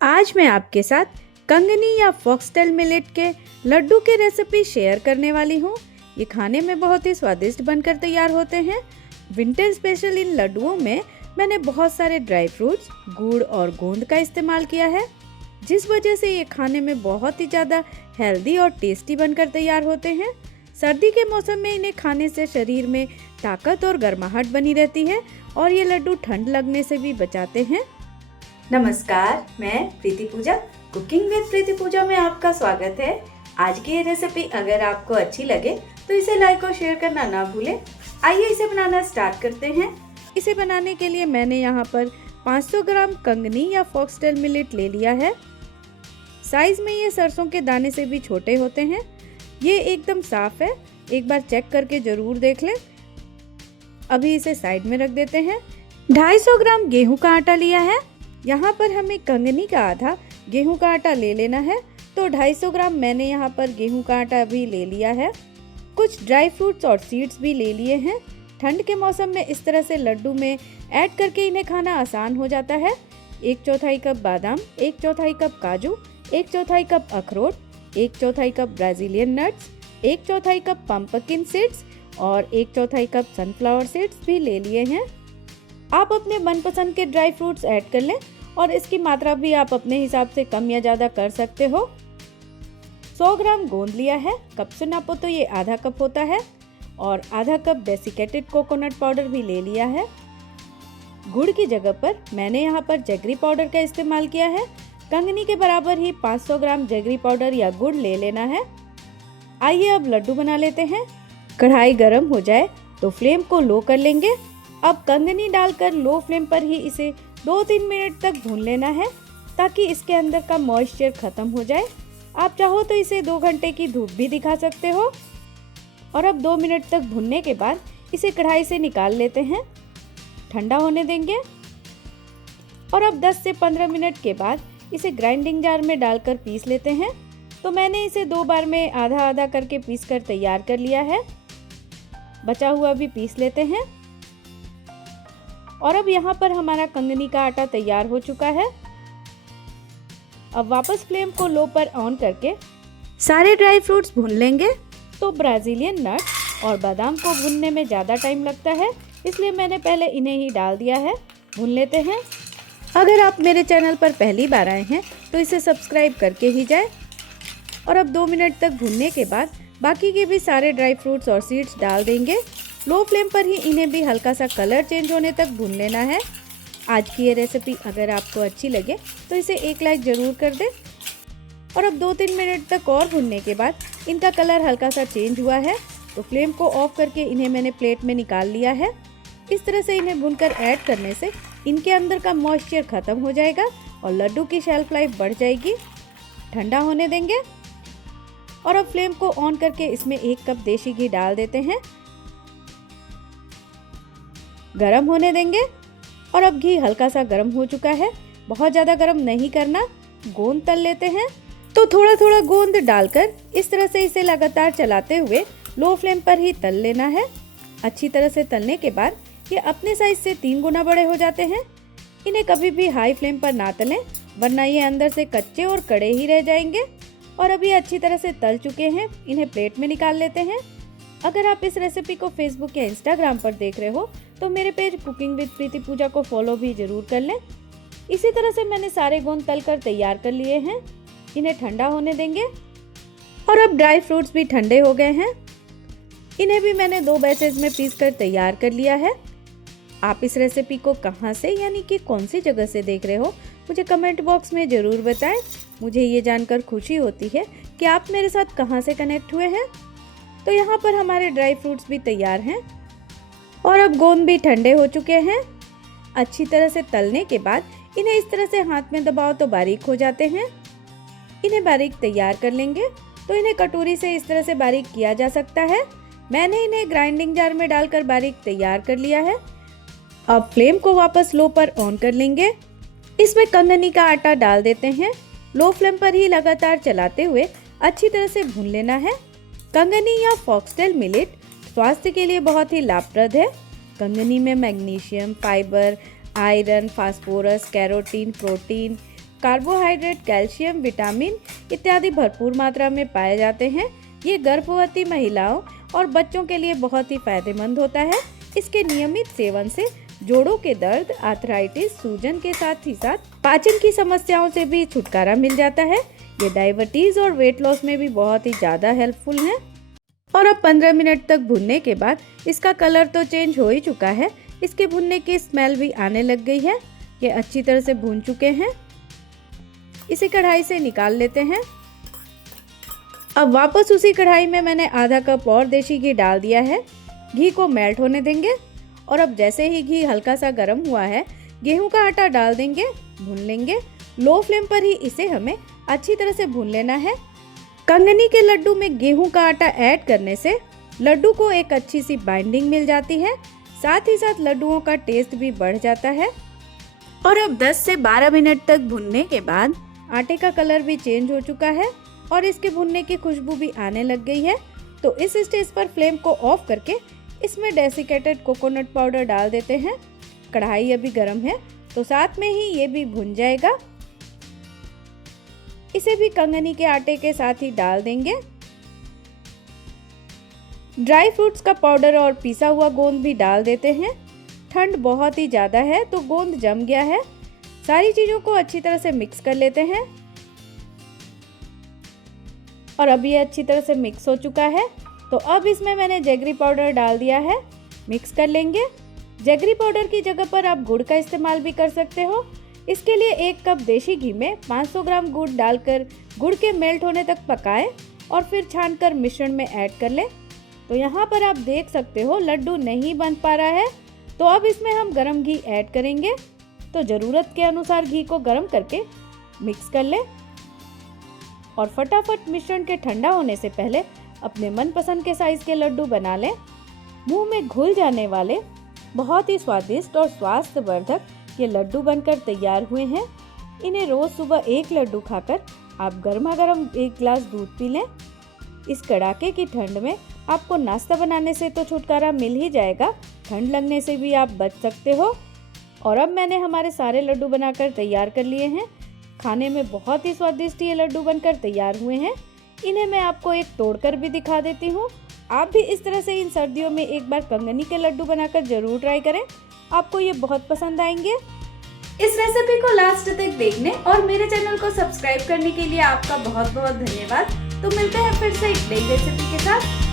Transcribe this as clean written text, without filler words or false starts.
आज मैं आपके साथ कंगनी या फॉक्सटेल मिलेट के लड्डू की रेसिपी शेयर करने वाली हूँ। ये खाने में बहुत ही स्वादिष्ट बनकर तैयार होते हैं। विंटर स्पेशल इन लड्डुओं में मैंने बहुत सारे ड्राई फ्रूट्स, गुड़ और गोंद का इस्तेमाल किया है, जिस वजह से ये खाने में बहुत ही ज़्यादा हेल्दी और टेस्टी बनकर तैयार होते हैं। सर्दी के मौसम में इन्हें खाने से शरीर में ताकत और गर्माहट बनी रहती है और ये लड्डू ठंड लगने से भी बचाते हैं। नमस्कार, मैं प्रीति पूजा, कुकिंग विद प्रीति पूजा में आपका स्वागत है। आज की ये रेसिपी अगर आपको अच्छी लगे तो इसे लाइक और शेयर करना ना भूलें। आइए इसे बनाना स्टार्ट करते हैं। इसे बनाने के लिए मैंने यहाँ पर 500 ग्राम कंगनी या फॉक्सटेल मिलेट ले लिया है। साइज में ये सरसों के दाने से भी छोटे होते हैं। ये एकदम साफ है, एक बार चेक करके जरूर देख लें। अभी इसे साइड में रख देते हैं। 250 ग्राम गेहूं का आटा लिया है। यहाँ पर हमें कंगनी का आधा, गेहूं का आटा ले लेना है, तो 250 ग्राम मैंने यहाँ पर गेहूं का आटा भी ले लिया है। कुछ ड्राई फ्रूट्स और सीड्स भी ले लिए हैं। ठंड के मौसम में इस तरह से लड्डू में ऐड करके इन्हें खाना आसान हो जाता है। 1/4 कप बादाम, 1/4 कप काजू, 1/4 कप अखरोट, 1/4 cup Brazilian nuts, 1/4 cup pumpkin seeds और 1/4 कप सनफ्लावर सीड्स भी ले लिए हैं। आप अपने मनपसंद के ड्राई फ्रूट्स ऐड कर लें और इसकी मात्रा भी आप अपने हिसाब से कम या ज़्यादा कर सकते हो। 100 ग्राम गोंद लिया है, कप से नापो तो ये आधा कप होता है, और आधा कप डेसिकेटेड कोकोनट पाउडर भी ले लिया है। गुड़ की जगह पर मैंने यहाँ पर जगरी पाउडर का इस्तेमाल किया है। कंगनी के बराबर ही 500 ग्राम जगरी पाउडर या गुड़ ले लेना है। आइए अब लड्डू बना लेते हैं। कढ़ाई गर्म हो जाए तो फ्लेम को लो कर लेंगे। अब कंगनी डालकर लो फ्लेम पर ही इसे 2-3 मिनट तक भून लेना है, ताकि इसके अंदर का मॉइस्चर खत्म हो जाए। आप चाहो तो इसे 2 घंटे की धूप भी दिखा सकते हो। और अब 2 मिनट तक भूनने के बाद इसे कढ़ाई से निकाल लेते हैं, ठंडा होने देंगे। और अब 10 से 15 मिनट के बाद इसे ग्राइंडिंग जार में डालकर पीस लेते हैं। तो मैंने इसे 2 बार में आधा आधा करके पीस कर तैयार कर लिया है। बचा हुआ भी पीस लेते हैं। और अब यहाँ पर हमारा कंगनी का आटा तैयार हो चुका है। अब वापस फ्लेम को लो पर ऑन करके सारे ड्राई फ्रूट्स भून लेंगे। तो ब्राजीलियन नट्स और बादाम को भूनने में ज़्यादा टाइम लगता है, इसलिए मैंने पहले इन्हें ही डाल दिया है। भून लेते हैं। अगर आप मेरे चैनल पर पहली बार आए हैं तो इसे सब्सक्राइब करके ही जाए। और अब 2 मिनट तक भूनने के बाद बाकी के भी सारे ड्राई फ्रूट्स और सीड्स डाल देंगे। लो फ्लेम पर ही इन्हें भी हल्का सा कलर चेंज होने तक भून लेना है। आज की ये रेसिपी अगर आपको अच्छी लगे तो इसे एक लाइक ज़रूर कर दें। और अब 2-3 मिनट तक और भूनने के बाद इनका कलर हल्का सा चेंज हुआ है, तो फ्लेम को ऑफ करके इन्हें मैंने प्लेट में निकाल लिया है। इस तरह से इन्हें भूनकर ऐड करने से इनके अंदर का मॉइस्चर ख़त्म हो जाएगा और लड्डू की शेल्फ लाइफ बढ़ जाएगी। ठंडा होने देंगे। और अब फ्लेम को ऑन करके इसमें 1 कप देसी घी डाल देते हैं। गरम होने देंगे। और अब घी हल्का सा गरम हो चुका है, बहुत ज़्यादा गरम नहीं करना। गोंद तल लेते हैं। तो थोड़ा थोड़ा गोंद डालकर इस तरह से इसे लगातार चलाते हुए लो फ्लेम पर ही तल लेना है। अच्छी तरह से तलने के बाद ये अपने साइज से 3 गुना बड़े हो जाते हैं। इन्हें कभी भी हाई फ्लेम पर ना तलें, वरना ये अंदर से कच्चे और कड़े ही रह जाएंगे। और अभी अच्छी तरह से तल चुके हैं, इन्हें प्लेट में निकाल लेते हैं। अगर आप इस रेसिपी को फेसबुक या इंस्टाग्राम पर देख रहे हो तो मेरे पेज कुकिंग विद प्रीति पूजा को फॉलो भी जरूर कर लें। इसी तरह से मैंने सारे गोंद तलकर तैयार कर लिए हैं। इन्हें ठंडा होने देंगे। और अब ड्राई फ्रूट्स भी ठंडे हो गए हैं। इन्हें भी मैंने 2 बैचेज में पीस कर तैयार कर लिया है। आप इस रेसिपी को कहाँ से यानी कि कौन सी जगह से देख रहे हो, मुझे कमेंट बॉक्स में ज़रूर बताएं। मुझे ये जानकर खुशी होती है कि आप मेरे साथ कहाँ से कनेक्ट हुए हैं। तो यहाँ पर हमारे ड्राई फ्रूट्स भी तैयार हैं और अब गोंद भी ठंडे हो चुके हैं। अच्छी तरह से तलने के बाद इन्हें इस तरह से हाथ में दबाओ तो बारीक हो जाते हैं। इन्हें बारीक तैयार कर लेंगे। तो इन्हें कटोरी से इस तरह से बारीक किया जा सकता है। मैंने इन्हें ग्राइंडिंग जार में डालकर बारीक तैयार कर लिया है। अब फ्लेम को वापस लो पर ऑन कर लेंगे। इसमें कंगनी का आटा डाल देते हैं। लो फ्लेम पर ही लगातार चलाते हुए अच्छी तरह से भून लेना है। कंगनी या फॉक्सटेल मिलेट स्वास्थ्य के लिए बहुत ही लाभप्रद है। कंगनी में magnesium, fibre, iron, phosphorus, carotene, protein, carbohydrate, calcium, vitamin इत्यादि भरपूर मात्रा में पाए जाते हैं। ये गर्भवती महिलाओं और बच्चों के लिए बहुत ही फायदेमंद होता है। इसके नियमित सेवन से जोड़ों के दर्द, आर्थराइटिस, सूजन के साथ ही साथ पाचन की समस्याओं से भी छुटकारा मिल जाता है। ये डायबिटीज और वेट लॉस में भी बहुत ही ज़्यादा हेल्पफुल है। और अब 15 मिनट तक भुनने के बाद इसका कलर तो चेंज हो ही चुका है, इसके भुनने की स्मेल भी आने लग गई है। ये अच्छी तरह से भून चुके हैं। इसे कढ़ाई से निकाल लेते हैं। अब वापस उसी कढ़ाई में मैंने आधा कप और देसी घी डाल दिया है। घी को मेल्ट होने देंगे और अब जैसे ही घी हल्का सा गर्म हुआ है, गेहूं का आटा डाल देंगे, भून लेंगे। लो फ्लेम पर ही इसे हमें अच्छी तरह से भून लेना है। कंगनी के लड्डू में गेहूं का आटा ऐड करने से लड्डू को एक अच्छी सी बाइंडिंग मिल जाती है, साथ ही साथ लड्डुओं का टेस्ट भी बढ़ जाता है। और अब 10 से 12 मिनट तक भुनने के बाद आटे का कलर भी चेंज हो चुका है और इसके भुनने की खुशबू भी आने लग गई है। तो इस स्टेज पर फ्लेम को ऑफ करके इसमें डेसिकेटेड कोकोनट पाउडर डाल देते हैं। कढ़ाई अभी गर्म है तो साथ में ही ये भी भुन जाएगा। इसे भी कंगनी के आटे के साथ ही डाल देंगे। ड्राई फ्रूट्स का पाउडर और पिसा हुआ गोंद भी डाल देते हैं। ठंड बहुत ही ज़्यादा है तो गोंद जम गया है। सारी चीज़ों को अच्छी तरह से मिक्स कर लेते हैं और अब ये अच्छी तरह से मिक्स हो चुका है। तो अब इसमें मैंने जैगरी पाउडर डाल दिया है। मिक्स कर लेंगे। जैगरी पाउडर की जगह पर आप गुड़ का इस्तेमाल भी कर सकते हो। इसके लिए 1 कप देसी घी में 500 ग्राम गुड़ डालकर गुड़ के मेल्ट होने तक पकाएं और फिर छानकर मिश्रण में ऐड कर लें। तो यहाँ पर आप देख सकते हो लड्डू नहीं बन पा रहा है, तो अब इसमें हम गरम घी ऐड करेंगे। तो ज़रूरत के अनुसार घी को गरम करके मिक्स कर लें और फटाफट मिश्रण के ठंडा होने से पहले अपने मनपसंद के साइज़ के लड्डू बना लें। मुंह में घुल जाने वाले बहुत ही स्वादिष्ट और स्वास्थ्यवर्धक ये लड्डू बनकर तैयार हुए हैं। इन्हें रोज़ सुबह 1 लड्डू खाकर आप गर्मा गर्म 1 गिलास दूध पी लें। इस कड़ाके की ठंड में आपको नाश्ता बनाने से तो छुटकारा मिल ही जाएगा, ठंड लगने से भी आप बच सकते हो। और अब मैंने हमारे सारे लड्डू बनाकर तैयार कर लिए हैं। खाने में बहुत ही स्वादिष्ट ये लड्डू बनकर तैयार हुए हैं। इन्हें मैं आपको एक तोड़कर भी दिखा देती हूँ। आप भी इस तरह से इन सर्दियों में एक बार कंगनी के लड्डू बनाकर जरूर ट्राई करें, आपको ये बहुत पसंद आएंगे। इस रेसिपी को लास्ट तक देखने और मेरे चैनल को सब्सक्राइब करने के लिए आपका बहुत बहुत धन्यवाद। तो मिलते हैं फिर से एक नई रेसिपी के साथ।